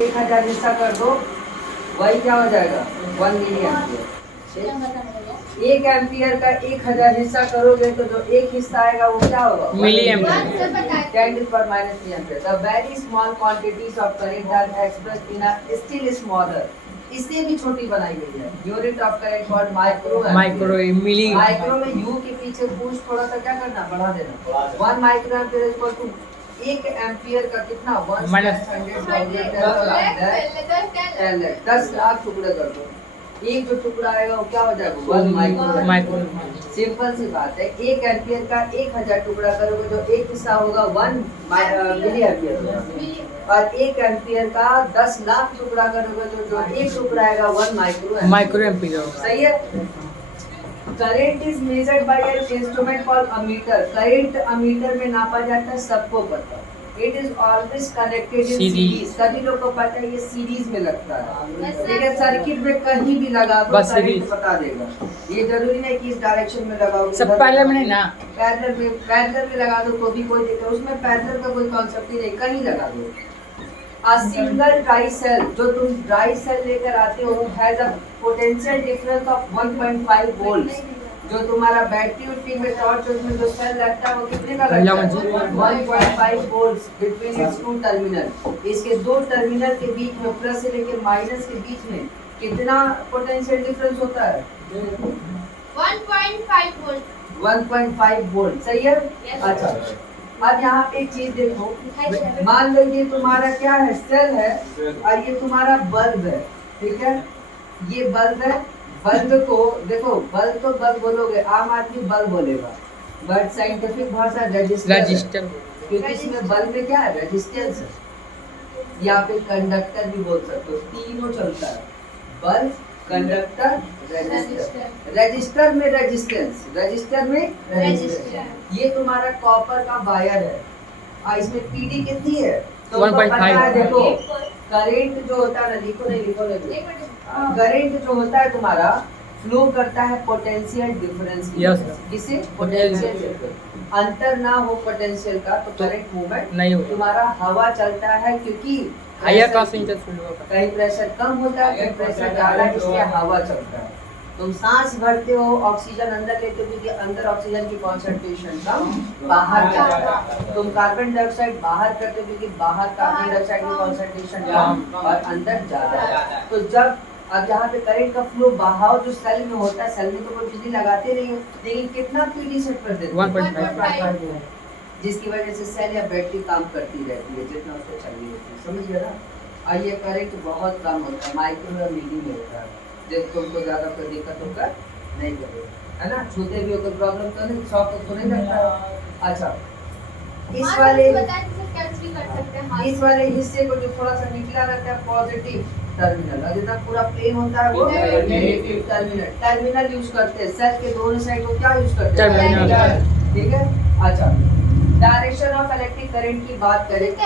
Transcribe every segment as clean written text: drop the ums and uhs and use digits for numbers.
1000 हिस्सा कर दो, वही क्या हो जाएगा 1 मिली एम्पियर। 1 एम्पियर का 1000 हिस्सा करोगे तो जो एक हिस्सा आएगा वो क्या होगा milliampere. 10⁻³ ampere. The very small quantities of current are expressed in a still smaller, इससे भी छोटी बनाई गई है unit of current called micro. Milli micro में यू के पीछे पूछ थोड़ा सा क्या करना, बढ़ा देना। 1 microampere equal to 1 ampere का कितना 1 माइनस 10 लाख टुकड़े कर दो, एक जो टुकड़ा आएगा वो क्या हो जाएगा 1 माइक्रो। सिंपल सी बात है, 1 एम्पियर का 1000 टुकड़ा करोगे जो एक हिस्सा होगा 1 मिली एम्पियर होगा, और 1 एम्पियर का 10 लाख टुकड़ा करोगे तो जो एक टुकड़ा आएगा 1 माइक्रो एम्पियर। सही है। Current is measured by an instrument called ammeter. Current ammeter में नापा जाता है, सबको पता है। It is always connected in series, सभी लोग को पता है ये सीरीज में लगता है, ठीक है। सर्किट में कहीं भी लगा दो करंट बता देगा, ये जरूरी नहीं कि इस डायरेक्शन में लगाओ, सब पैरेलल में नहीं ना, पैरेलल में लगा दो तो भी कोई दिक्कत, उसमें पैरेलल का कोई कॉन्सेप्ट ही नहीं, कहीं लगा दो। A single dry cell, जो तुम ड्राई सेल लेकर आते हो, has a potential difference of 1.5 volts. जो तुम्हारा बैटरी उट्टी में टॉर्च उसमें जो सेल लगता है वो कितने का लगता है 1.5 volts between its two terminal. इसके दो टर्मिनल के बीच में प्लस से लेकर माइनस के बीच में कितना पोटेंशियल डिफरेंस होता है 1.5 वोल्ट, सही है। अच्छा, अब यहाँ पे एक चीज देखो, मान लो ये तुम्हारा क्या है सेल है और ये तुम्हारा बल्ब है, ठीक है। ये बल्ब है, बल्ब को देखो, बल्ब तो बल्ब बोलोगे, आम आदमी बल्ब बोलेगा, बट साइंटिफिक भाषा रजिस्टर, क्योंकि इसमें बल्ब में क्या है रेजिस्टेंस है, या फिर कंडक्टर भी बोल सकते हो, तीनों चलता है, बल्ब कंडक्टर रजिस्टर में रेजिस्टेंस, रजिस्टर में रेजिस्टेंस। ये तुम्हारा कॉपर का वायर है और इसमें पीडी कितनी है तो 1.5। देखो करंट जो होता है ना, लिखो नहीं करंट जो होता है तुम्हारा फ्लो करता है पोटेंशियल डिफरेंस किसे पोटेंशियल डिफरेंस, अंतर ना हो पोटेंशियल का तो करंट मूवमेंट नहीं हो। तुम्हारा हवा चलता है क्योंकि हायर कहीं प्रेशर कम होता है, कहीं प्रेशर ज्यादा, इसलिए हवा चलता है। तुम सांस भरते हो, ऑक्सीजन अंदर लेते हो क्योंकि अंदर ऑक्सीजन की कॉन्सेंट्रेशन कम, बाहर जाता है। तुम कार्बन डाइऑक्साइड बाहर करते हो क्योंकि बाहर कार्बन डाइऑक्साइड की कॉन्सेंट्रेशन कम और अंदर ज्यादा है। तो जब अब यहाँ पे करंट का फ्लो बहाव जो सेल में होता है, सेल में तो कोई बिजली लगाते नहीं हो, लेकिन कितना पीडी सेट कर देते 1.5, जिसकी वजह से सेल या बैटरी काम करती रहती है जितना उसको चाहिए होती है, समझ गया ना। और ये करंट बहुत कम होता है, माइक्रो या मिली में होता है, जब तुमको ज्यादा कोई दिक्कत होकर नहीं करेगा, है ना। छूते भी हो कोई प्रॉब्लम तो नहीं, शॉक तो नहीं लगता है। अच्छा, इस वाले हिस्से को जो थोड़ा सा निकला रहता है पॉजिटिव टर्मिनल, और जितना पूरा प्लेन होता है वो नेगेटिव टर्मिनल। टर्मिनल यूज करते हैं, सेल के दोनों साइड को क्या यूज करते हैं टर्मिनल, ठीक है। अच्छा, डायरेक्शन ऑफ इलेक्ट्रिक करंट की बात करें तो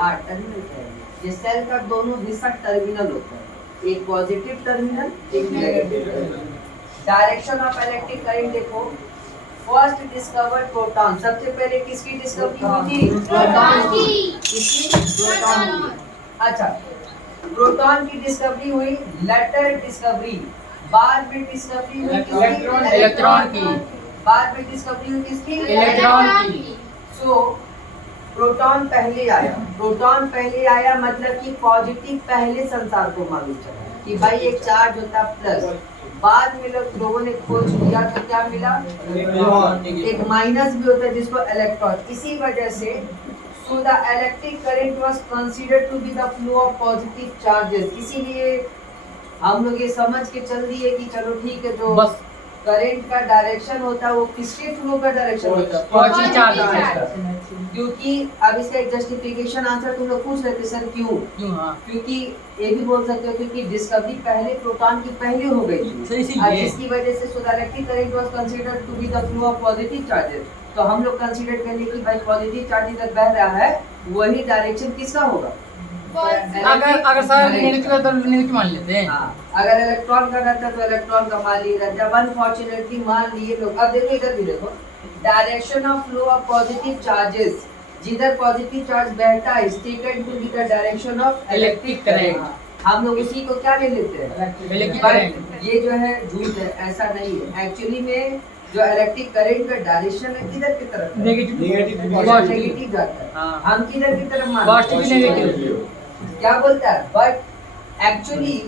हाँ टर्मिनल है, ये सेल का दोनों हिस्सा टर्मिनल होता है, एक पॉजिटिव टर्मिनल एक negative terminal. Direction of electric current देखो, फर्स्ट डिस्कवर्ड प्रोटॉन, सबसे पहले किसकी डिस्कवरी हुई थी प्रोटॉन की, किसकी प्रोटॉन की। अच्छा, प्रोटॉन की डिस्कवरी हुई, लेटर डिस्कवरी, बाद में डिस्कवरी हुई इलेक्ट्रॉन की, बाद में डिस्कवरी हुई किसकी इलेक्ट्रॉन की। सो प्रोटॉन पहले आया, प्रोटॉन पहले आया मतलब कि पॉजिटिव पहले संसार को मालूम चला कि भाई एक चार्ज होता है प्लस, बाद में लोगों ने खोज किया तो क्या मिला एक माइनस भी होता है जिसको इलेक्ट्रॉन। इसी वजह से so the electric current was considered to be the flow of positive charges। इसीलिए हम लोग ये समझ के चल दिए कि चलो ठीक है, जो बस करंट का डायरेक्शन होता है वो किसके फ्लो का डायरेक्शन होता है पॉजिटिव चार्ज। क्योंकि अब इसका एक जस्टिफिकेशन आंसर तुम लोग पूछ रहे थे सर क्यों, क्योंकि ये भी बोल सकते हो क्योंकि डिस्कवरी पहले प्रोटॉन की पहले हो गई थी, जिसकी वजह से so the electric current was considered to be the flow of positive charges। तो हम लोग कंसीडर करेंगे कि भाई पॉजिटिव चार्ज इधर बह रहा है, वही डायरेक्शन किसका होगा अगर सर नेगेटिव है तो नेगेटिव मान लेते हैं। हाँ, अगर इलेक्ट्रॉन का रहता तो इलेक्ट्रॉन का मान लिया जाता, अनफॉर्चुनेटली मान लिए लोग। अब देखो इधर भी देखो, direction of flow of positive charges जिधर पॉजिटिव चार्ज बहता है stated to be the direction of electric current. हम लोग उसी को क्या ले लेते हैं, इलेक्ट्रिक But करंट। ये जो है झूठ है, ऐसा नहीं है। एक्चुअली में जो इलेक्ट्रिक करंट का डायरेक्शन है किधर की तरफ है? नेगेटिव नेगेटिव जाता है। हाँ। हम किधर की तरफ मानते पॉजिटिव हैं? नेगेटिव। क्या बोलता है? But actually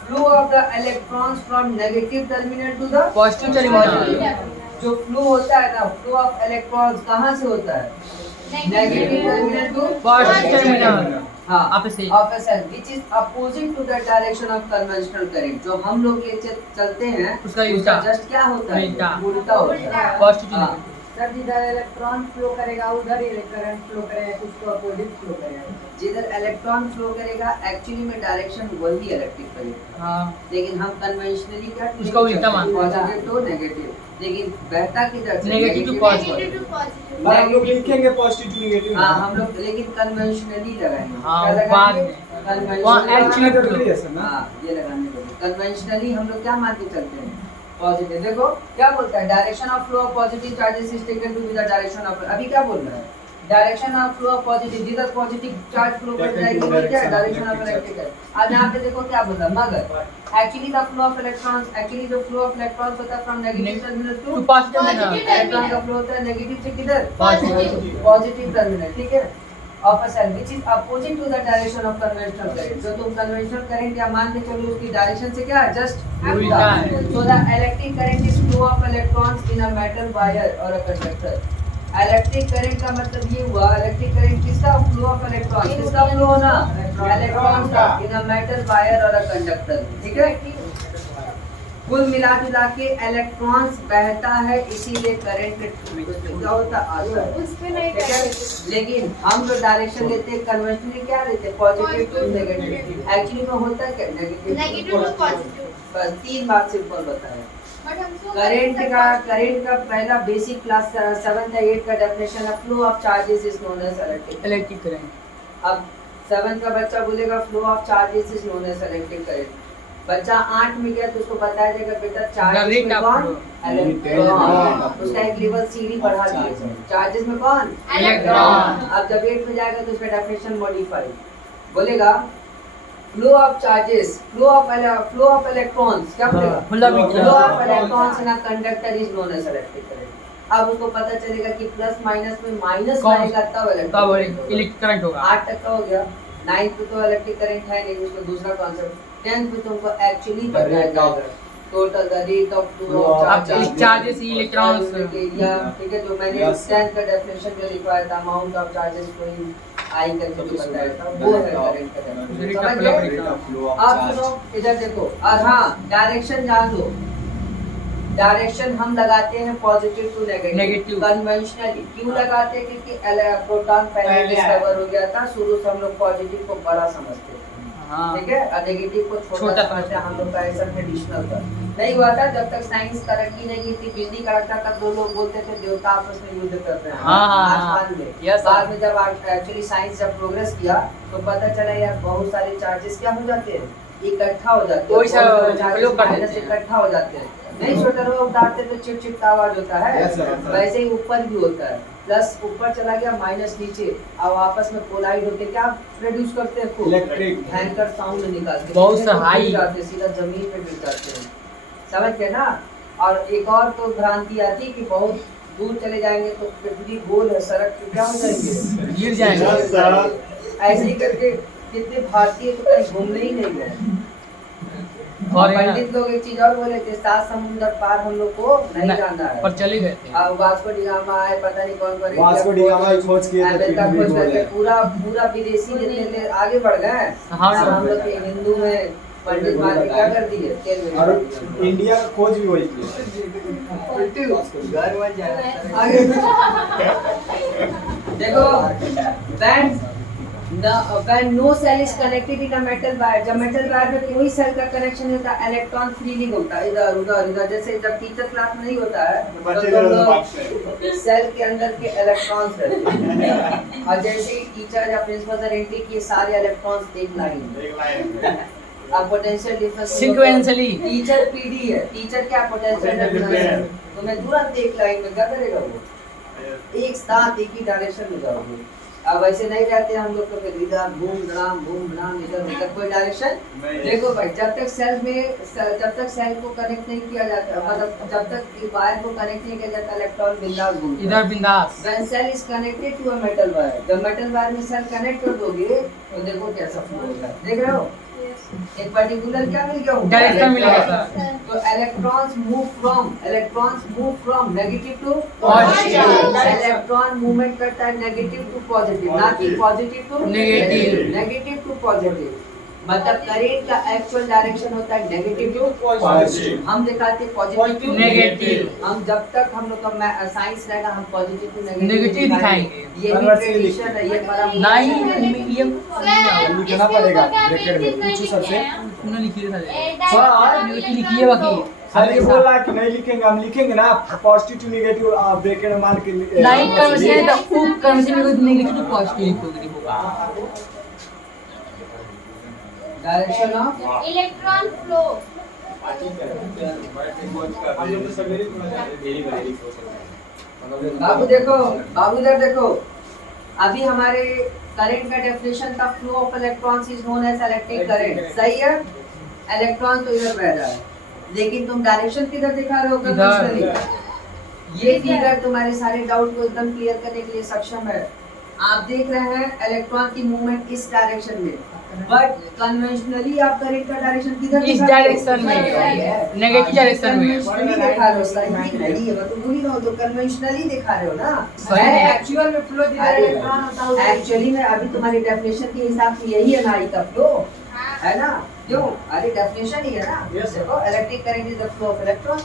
flow of the electrons from negative terminal to the positive terminal. जो फ्लो होता है ना, फ्लो ऑफ इलेक्ट्रॉन्स कहाँ से होता है? Negative terminal to positive terminal. हाँ, Opposite. of a cell which is opposite to the direction of conventional current। जो हम लोग ये चलते हैं उसका उल्टा। जस्ट क्या होता है? उल्टा। उल्टा होता है। पॉजिटिव हाँ। नेगेटिव। सर जिधर इलेक्ट्रॉन फ्लो करेगा उधर ही करंट फ्लो करेगा, उसको अपोजिट फ्लो करेगा। जिधर इलेक्ट्रॉन फ्लो करेगा एक्चुअली में डायरेक्शन वही इलेक्ट्रिक करेगा, हाँ। लेकिन हम कन्वेंशनली क्या उसका उल्टा मानते हैं। पॉजिटिव टू नेगेटिव, लेकिन बहता किधर से? Negative to positive. ना हम लोग लिखेंगे पॉजिटिव टू नेगेटिव। हाँ, हम लोग लेकिन कन्वेंशनली लगाएंगे। हाँ, क्या लगाएंगे? बाद में। Conventionally वहाँ एक्चुअली actually जरूरी है सर ना। हाँ, ये लगाने को कन्वेंशनली हम लोग क्या मान के चलते हैं? पॉजिटिव। देखो क्या बोलता है, direction of flow of positive charges is taken to be the direction of, अभी क्या बोल रहा है? Direction of flow of positive, जिधर पॉजिटिव चार्ज फ्लो कर जाएगी वो क्या है? डायरेक्शन ऑफ इलेक्ट्रिक है। अब यहाँ पे देखो क्या बोल रहा है, मगर actually the flow of electrons, actually जो फ्लो ऑफ इलेक्ट्रॉन्स होता है from negative terminal to to positive terminal. Electron का फ्लो होता है नेगेटिव से किधर? पॉजिटिव। पॉजिटिव टर्मिनल, ठीक है। Of a cell which is opposite to the direction of conventional current. जो तुम कन्वेंशनल करंट या मान के चलो उसकी डायरेक्शन से क्या है? जस्ट उल्टा है। So the electric current is flow of electrons in a metal wire और अ कंडक्टर। इलेक्ट्रिक करंट का मतलब ये हुआ, इलेक्ट्रिक करंट किसका? Flow of electron. किसका फ्लो होना? इलेक्ट्रॉन का इन अ मेटल वायर और अ कंडक्टर, ठीक है। कुल मिला जुला के इलेक्ट्रॉन्स बहता है, इसीलिए करंट क्या होता आता है, ठीक है। लेकिन हम जो डायरेक्शन लेते हैं कन्वेंशनली क्या लेते हैं? Positive to negative. एक्चुअली में होता है क्या? Negative to positive. बस 3 बात सिंपल बताया। करंट का पहला बेसिक क्लास 7th या 8th का डेफिनेशन है, flow of charges is known as electric. Electric current. अब 7th का बच्चा बोलेगा flow of charges is known as electric current. बच्चा 8 में गया तो उसको बताया जाएगा बेटा चार्जेस में कौन? इलेक्ट्रॉन। उसका एक लेवल सीढ़ी बढ़ा दिए, चार्जेस में कौन? इलेक्ट्रॉन। अब जब 8 में जाएगा तो उसका डेफिनेशन मॉडिफाई बोलेगा, flow of charges, flow of electrons, क्या बोलेगा? खुला बीच। Flow of electrons in a conductor is known as electric current. अब उसको पता चलेगा कि प्लस माइनस में माइनस कौन? आएगा तब तब इलेक्ट्रिक इलेक्ट्रिक करंट होगा। 8 तक का हो गया। 9th में तो इलेक्ट्रिक करंट है नहीं, उसका दूसरा कॉन्सेप्ट। 10th में तुमको एक्चुअली बताया जाएगा total the rate of flow of charges electrons area, ठीक है। जो मैंने 10th का डेफिनेशन जो लिखवाया था, अमाउंट ऑफ चार्जेस फ्लोइंग आई करके जो बताया था, वो है करंट का definition। समझ गए? अब सुनो इधर देखो, और हाँ डायरेक्शन जान लो, डायरेक्शन हम लगाते हैं पॉजिटिव टू नेगेटिव कन्वेंशनली। क्यों लगाते हैं? क्योंकि प्रोटॉन पहले डिस्कवर हो गया था, शुरू से हम लोग पॉजिटिव को बड़ा समझते थे, हाँ। ठीक है, और नेगेटिव को छोटा समझते हैं। हम लोग का ऐसा ट्रेडिशनल था, नहीं हुआ था जब तक साइंस तरक्की नहीं की थी, बिजली कड़कता तब 2 लोग बोलते थे देवता आपस में युद्ध कर रहे हैं आसमान में। Yes, sir। बाद में जब एक्चुअली साइंस जब प्रोग्रेस किया तो पता चला यार बहुत सारे चार्जेस क्या हो जाते हैं, इकट्ठा हो जाते कोई सा हैं, कर देते हैं। इकट्ठा हो जाते हैं। नहीं स्वेटर में उतारते तो चिप चिप का आवाज होता है, Yes, sir, sir। वैसे ही ऊपर भी होता है, प्लस ऊपर चला गया माइनस नीचे, अब आपस में कोलाइड होते क्या प्रोड्यूस करते हैं? इलेक्ट्रिक भयंकर साउंड निकालते हैं, बहुत सा गिर हाई जाते हैं, सीधा जमीन पे गिर जाते हैं, समझ गए ना। और एक और तो भ्रांति आती है कि बहुत दूर चले जाएंगे तो पृथ्वी गोल है, सड़क पे क्या हो जाएंगे? गिर जाएंगे। ऐसे ही करके कितने भारतीय तो कहीं घूमने ही नहीं गए। और पंडित लोग एक चीज और बोले थे, 7 समुद्र पार हम लोग को नहीं जाना है। पर चले गए थे। वास्को डिगामा आए, पता नहीं कौन कौन, वास्को डिगामा की खोज किए थे, अमेरिका पृथ्वी खोज करके गोल पूरा विदेशी जितने आगे बढ़ गए। हाँ, अब हम लोग के हिंदू में पंडित मार के क्या कर दिए? तेल में और डाल दिया। इंडिया का खोज भी वही किया। आगे देखो, when no cell is connected in a metal wire, जब मेटल वायर में कोई सेल का कनेक्शन होता है, इलेक्ट्रॉन फ्रीली घूमता है इधर उधर इधर। जैसे जब टीचर क्लास में नहीं होता है तो सेल के अंदर के इलेक्ट्रॉन्स रहते हैं, और जैसे ही टीचर या प्रिंसिपल सर एंट्री किए सारे इलेक्ट्रॉन्स एक लाइन। अब potential difference Sequentially। Teacher PD है, टीचर क्या पोटेंशियल डिफरेंस है, तो मैं तुरंत एक लाइन में क्या करेगा वो एक साथ एक ही डायरेक्शन में जाओगे। अब ऐसे नहीं रहते हम लोग तो फिर इधर घूम घाम इधर उधर कोई डायरेक्शन। देखो भाई जब तक सेल को कनेक्ट नहीं किया जाता, मतलब जब तक वायर को कनेक्ट नहीं किया जाता इलेक्ट्रॉन बिंदास घूमता है। इधर बिंदास। When cell is connected to a metal wire, जब मेटल वायर में सेल कनेक्ट कर दोगे तो देखो कैसा फ्लो होगा, देख रहे हो? एक पर्टिकुलर क्या मिल गया? डायरेक्शन मिलेगा सर। तो electrons move from negative to positive. Electron movement करता है नेगेटिव टू पॉजिटिव, ना कि positive to negative. Negative to positive. मतलब करंट का एक्चुअल डायरेक्शन होता है नेगेटिव टू पॉजिटिव। हम दिखाते हैं पॉजिटिव टू नेगेटिव। हम जब तक हम लोग का साइंस रहेगा हम पॉजिटिव टू नेगेटिव दिखाएंगे। ये भी ट्रेडिशन है, ये परंपरा नहीं ये लिखना पड़ेगा ब्रैकेट में पूछो सर से। उन्होंने लिखी है सर लिखिए बाकी सर ये बोला कि नहीं लिखेंगे, हम लिखेंगे ना पॉजिटिव टू नेगेटिव ब्रैकेट में मान के लाइन कन्वर्शन है तो कन्वर्शन में नहीं लिखी तो पॉजिटिव होगा। Direction of electron flow. बाबू इधर देखो, अभी हमारे करंट का डेफिनेशन था flow of electrons is known as electric current, सही है? इलेक्ट्रॉन तो इधर बह रहा है, लेकिन तुम डायरेक्शन किधर दिखा रहे हो? कन्वेंशनली। ये फिगर तुम्हारे सारे डाउट को एकदम क्लियर करने के लिए सक्षम है। आप देख रहे हैं इलेक्ट्रॉन की मूवमेंट इस डायरेक्शन में, बट कन्वेंशनली आप करंट का डायरेक्शन किधर इस डायरेक्शन में, नेगेटिव डायरेक्शन में। कन्वेंशनली दिखा रहे हो, सही नहीं है मतलब भूल रहा हो तो कन्वेंशनली दिखा रहे हो ना। सही है। एक्चुअल में फ्लो जिधर इलेक्ट्रॉन होता है एक्चुअली में अभी तुम्हारी डेफिनेशन के हिसाब से यही है ना, इसका फ्लो है ना? क्यों? अरे डेफिनेशन ही है ना। देखो electric current is the flow of electron,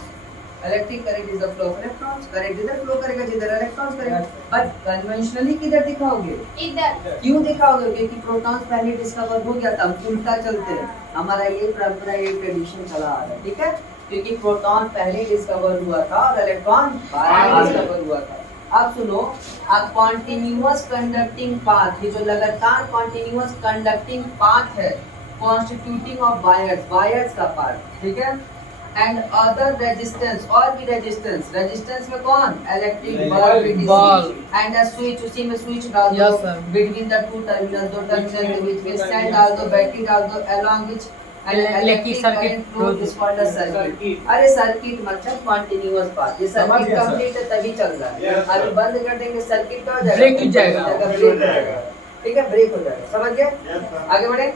electric current is the flow of electrons. Current इधर फ्लो करेगा जिधर इलेक्ट्रॉन्स करेगा, बट कन्वेंशनली किधर दिखाओगे? इधर। क्यों दिखाओगे? क्योंकि प्रोटॉन्स पहले डिस्कवर हो गया था, हम उल्टा चलते हैं, हमारा ये परंपरा ये ट्रेडिशन चला आ रहा है, ठीक है? क्योंकि प्रोटॉन पहले डिस्कवर हुआ था और इलेक्ट्रॉन बाद में डिस्कवर हुआ था। अब सुनो, अब कॉन्टिन्यूअस कंडक्टिंग पाथ, ये जो लगातार कॉन्टिन्यूअस कंडक्टिंग पाथ है कॉन्स्टिट्यूटिंग ऑफ वायर्स का पार्ट, ठीक है? एंड अदर रेजिस्टेंस, और भी रेजिस्टेंस में कौन? Electric bulb and a switch, उसी में स्विच डाल दो Yes, sir. Between the two terminal, दो टर्मिनल के बीच में सेल डाल दो, बैटरी डाल दो, along which electric circuit flow is called a circuit. अरे सर्किट मतलब कंटीन्यूअस पाथ, ये सर्किट कंप्लीट है तभी चल रहा है, अभी बंद कर देंगे सर्किट का हो जाएगा, ब्रेक हो जाएगा। ठीक है? ब्रेक हो जाएगा, समझ गए? आगे बढ़े।